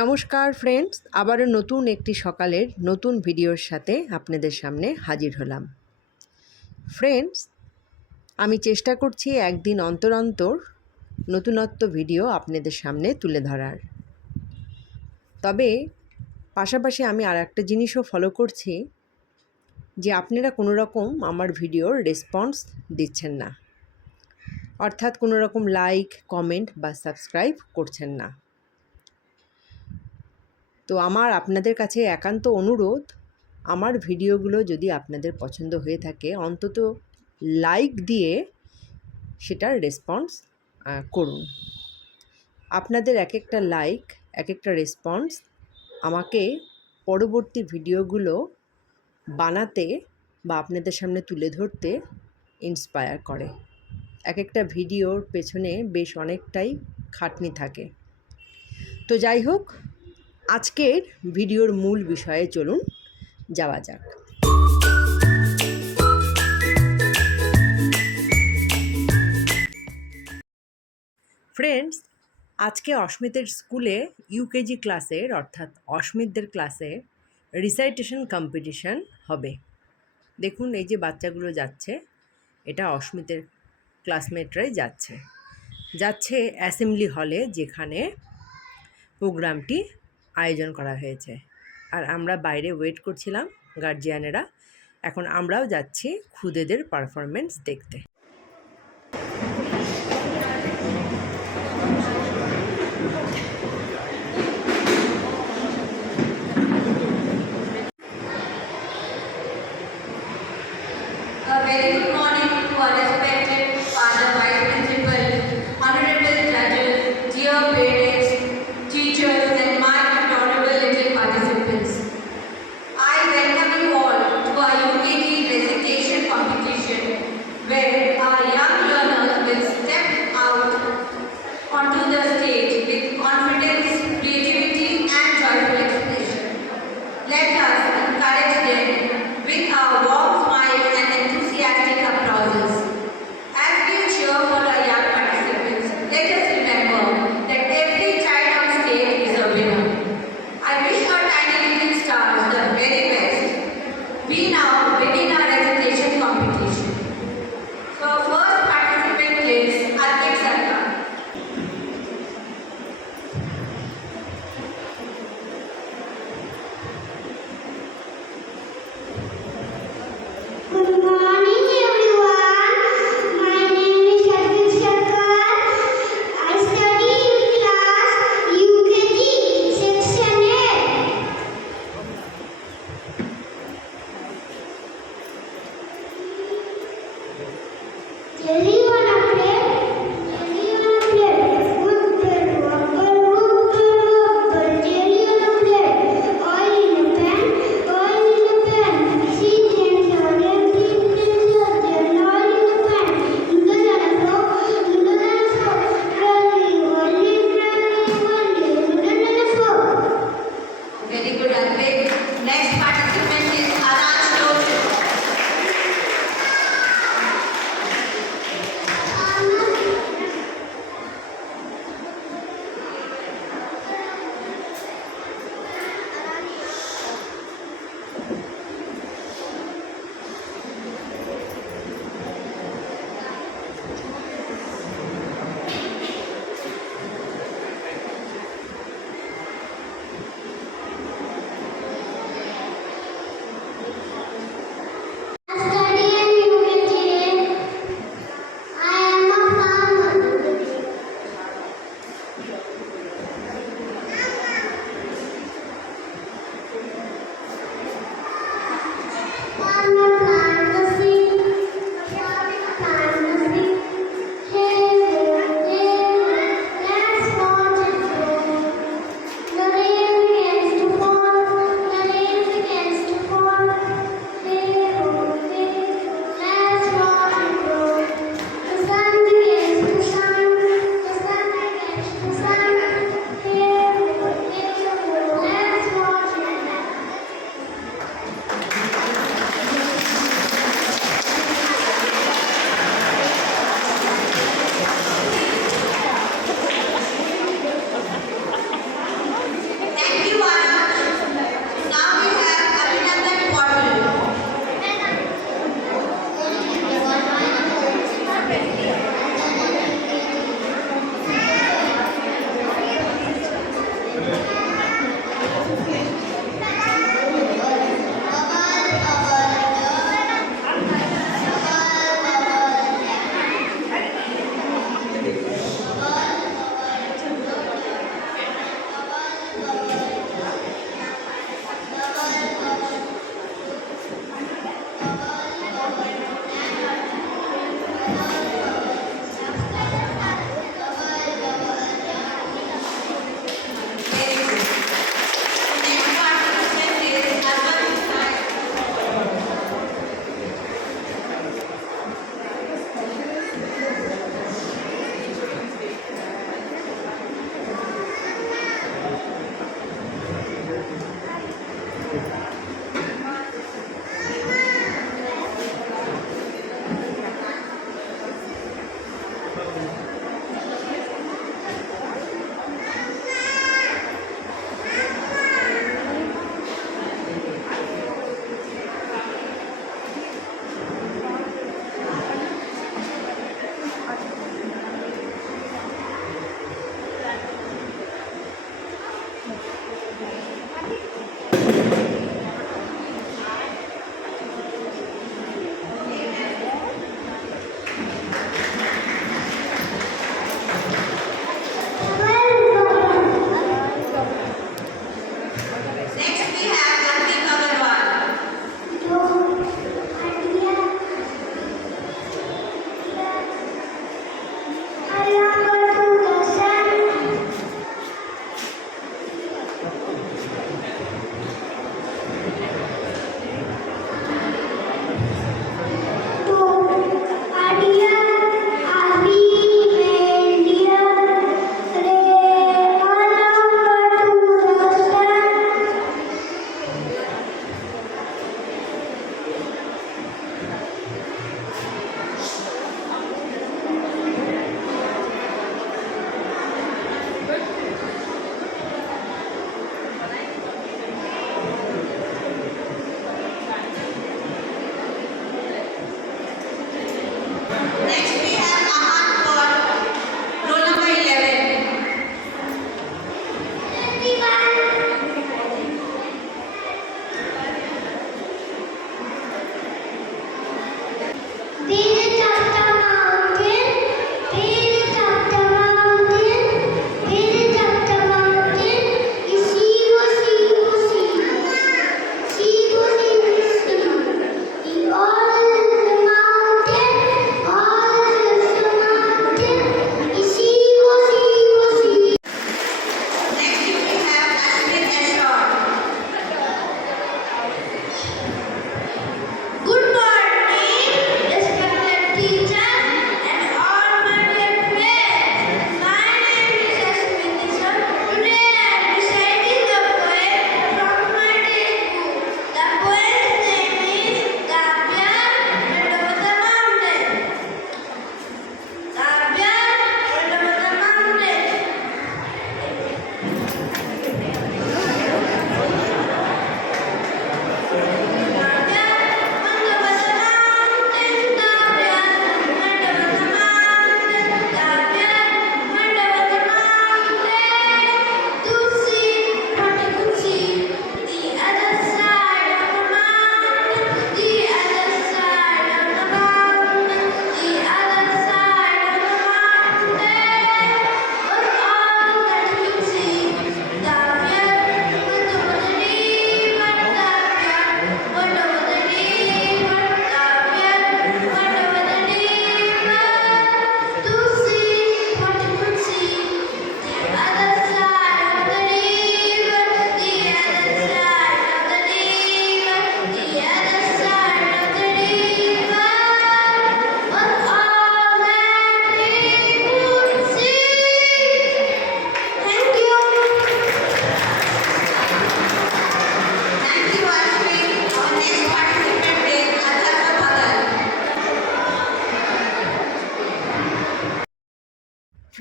নমস্কার ফ্রেন্ডস, আবারও নতুন একটি সকালের নতুন ভিডিওর সাথে আপনাদের সামনে হাজির হলাম। ফ্রেন্ডস, আমি চেষ্টা করছি একদিন অন্তর অন্তর নতুনত্ব ভিডিও আপনাদের সামনে তুলে ধরার। তবে পাশাপাশি আমি আর একটা জিনিসও ফলো করছি যে আপনারা কোনো রকম আমার ভিডিওর রেসপন্স দিচ্ছেন না, অর্থাৎ কোনো রকম লাইক, কমেন্ট বা সাবস্ক্রাইব করছেন না। তো আমার আপনাদের কাছে একান্ত অনুরোধ, আমার ভিডিওগুলো যদি আপনাদের পছন্দ হয়ে থাকে অন্তত লাইক দিয়ে সেটার রেসপন্স করুন। আপনাদের এক একটা লাইক, এক একটা রেসপন্স আমাকে পরবর্তী ভিডিওগুলো বানাতে বা আপনাদের সামনে তুলে ধরতে ইন্সপায়ার করে। এক একটা ভিডিওর পেছনে বেশ অনেকটাই খাটনি থাকে। তো যাই হোক, আজকের ভিডিওর মূল বিষয়ে চলুন যাওয়া যাক। ফ্রেন্ডস, আজকে অস্মিতের স্কুলে ইউকেজি ক্লাসের অর্থাৎ অস্মিতদের ক্লাসে রিসাইটেশন কম্পিটিশন হবে। দেখুন, এই যে বাচ্চাগুলো যাচ্ছে, এটা অস্মিতের ক্লাসমেটরাই যাচ্ছে অ্যাসেম্বলি হলে, যেখানে প্রোগ্রামটি আয়োজন করা হয়েছে। আর আমরা বাইরে ওয়েট করছিলাম গার্জিয়ানেরা। এখন আমরাও যাচ্ছি খুদেদের পারফরমেন্স দেখতে। A very good morning to our respected Father Vice Principal, honorable judges, dear parents, teachers, and my honorable little participants. I welcome you all to our UKG recitation competition, where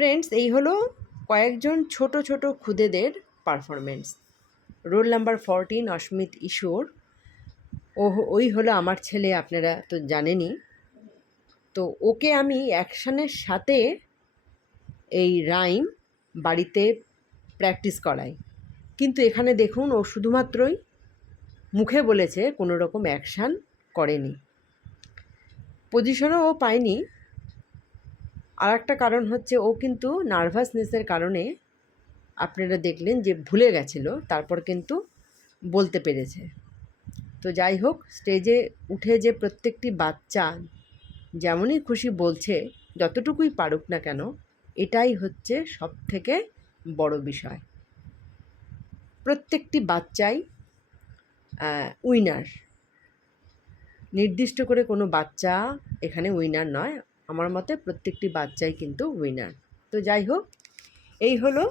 friends, এই হলো কয়েকজন ছোট ছোট খুদেদের performance. Roll number 14 অস্মিত ঈশ্বর, ওই হলো আমার ছেলে, আপনারা তো জানেনই। তো ওকে আমি অ্যাকশানের সাথে এই রাইম বাড়িতে প্র্যাকটিস করাই, কিন্তু এখানে দেখুন ও শুধুমাত্রই মুখে বলেছে, কোনো রকম অ্যাকশান করেনি, পজিশনও ও পায়নি। আর একটা কারণ হচ্ছে ও কিন্তু নার্ভাসনেসের কারণে আপনারা দেখলেন যে ভুলে গেছিল, তারপর কিন্তু বলতে পেরেছে। তো যাই হোক, স্টেজে উঠে যে প্রত্যেকটি বাচ্চা যেমনই খুশি বলছে, যতটুকুই পারুক না কেন, এটাই হচ্ছে সবথেকে বড় বিষয়। প্রত্যেকটি বাচ্চাই উইনার, নির্দিষ্ট করে কোনো বাচ্চা এখানে উইনার নয়। আমার মতে প্রত্যেকটি বাচ্চাই কিন্তু উইনার। তো যাই হোক, এই হলো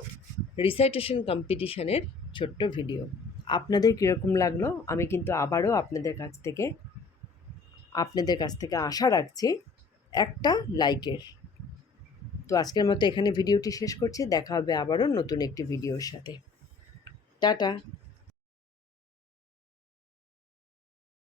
রিসাইটেশন কম্পিটিশনের ছোট্ট ভিডিও। আপনাদের কীরকম লাগলো? আমি কিন্তু আবারও আপনাদের কাছ থেকে আশা রাখছি একটা লাইকের। তো আজকের মতো এখানে ভিডিওটি শেষ করছি। দেখা হবে আবারও নতুন একটি ভিডিওর সাথে। টাটা।